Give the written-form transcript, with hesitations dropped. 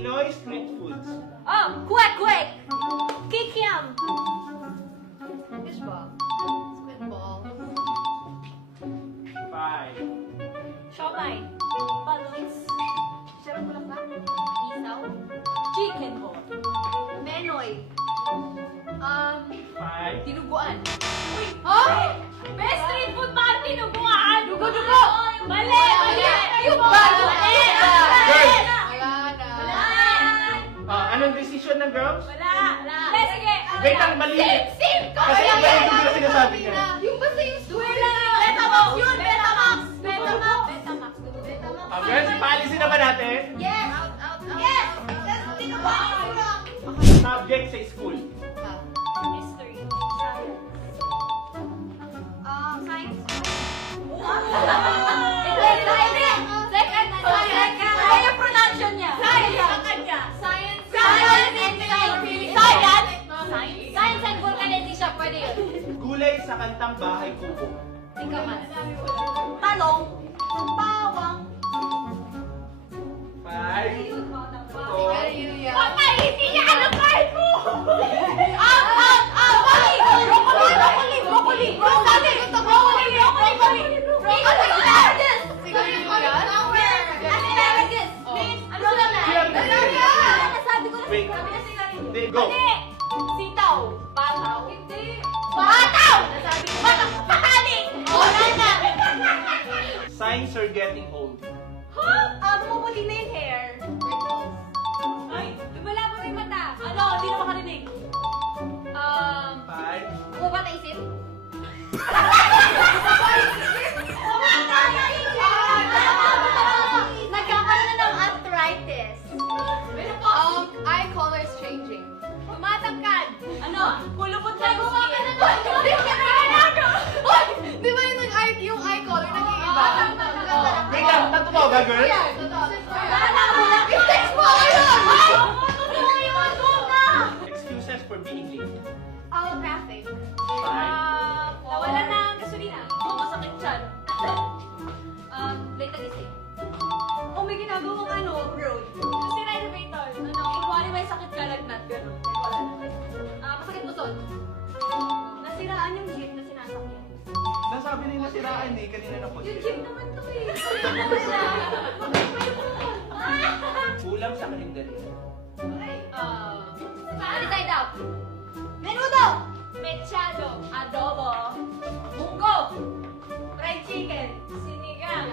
Pinoy street foods. Oh, kwek-kwek! Kikiam! Fish ball. Squid ball. 5, Siomay! Balloons! Sarap bulaklak. Isaw! Chicken ball! Menoy. 5, Dinuguan! Uy! Oh! Best street food ba ang dinuguan? Dugo-dugo! Mali! Mali! Yung Mali! bago. Mali! Girls! Wala na. Wala! Anong decision ng girls? Wala! Hindi, sige! Wait lang, mali. Sim! Kasi iba yung hindi sinasabi niya. Yung basta yung Wala! Betamax yun! Betamax! Betamax! Betamax! Girls, paalisin naman natin. Yes! Out, out, out. Yes! out, That's out, dinuguan! out. Subject sa school. History. Science. Science. Kaya pronunciation niya. Science. Science. Science and science. Science. Science and volcanism. Pwede yun. Gulay sa kantang Bahay Kubo. Tingkaman. Talong. Bawang. 5, Patay! Hindi niya alam kahit mo! Out! Broccoli! Broccoli! Broccoli! Asparagus! Siguro yun yan? Asparagus! Ano lang na? Nasabi ko na Wait. sabi na sigarilyo. Hindi, go. Mali! Sitaw! Bataw! Hindi! Bataw! Nasabi ko. Bataw! Pataling! Wala na! Signs are getting old. Pumuputi na yung hair. Ay! Lumala pa yung mata. Ano? Hindi na makarinig. 5, Bumaba na isip? Nagkakaroon na ng arthritis. Eye color is changing. Tumatangkad. Ano? Pulupot na yung skin. Di ba yung eye color nag-iiba? Wait lang, totoo ba, girls? Wala mo lang. I-text mo ako yun! Totoo yun. Doon na. Excuses for being late. Traffic. 5, Nawala na ang gasolina. Masakit dyan. Late nagising. Oh, may ginagawang road. Si elevator. Kunwari may sakit ka, lagnat. Ganun. Wala na. Masakit puson. Nasiraan yung jeep na sinasakyan. Nasabi nila siraan eh, kanina na po. Yung jeep naman to eh. Kulang sa kalendaryo. Saan side up? Menudo! Mechado! Adobo! Munggo! Fried chicken! Sinigang!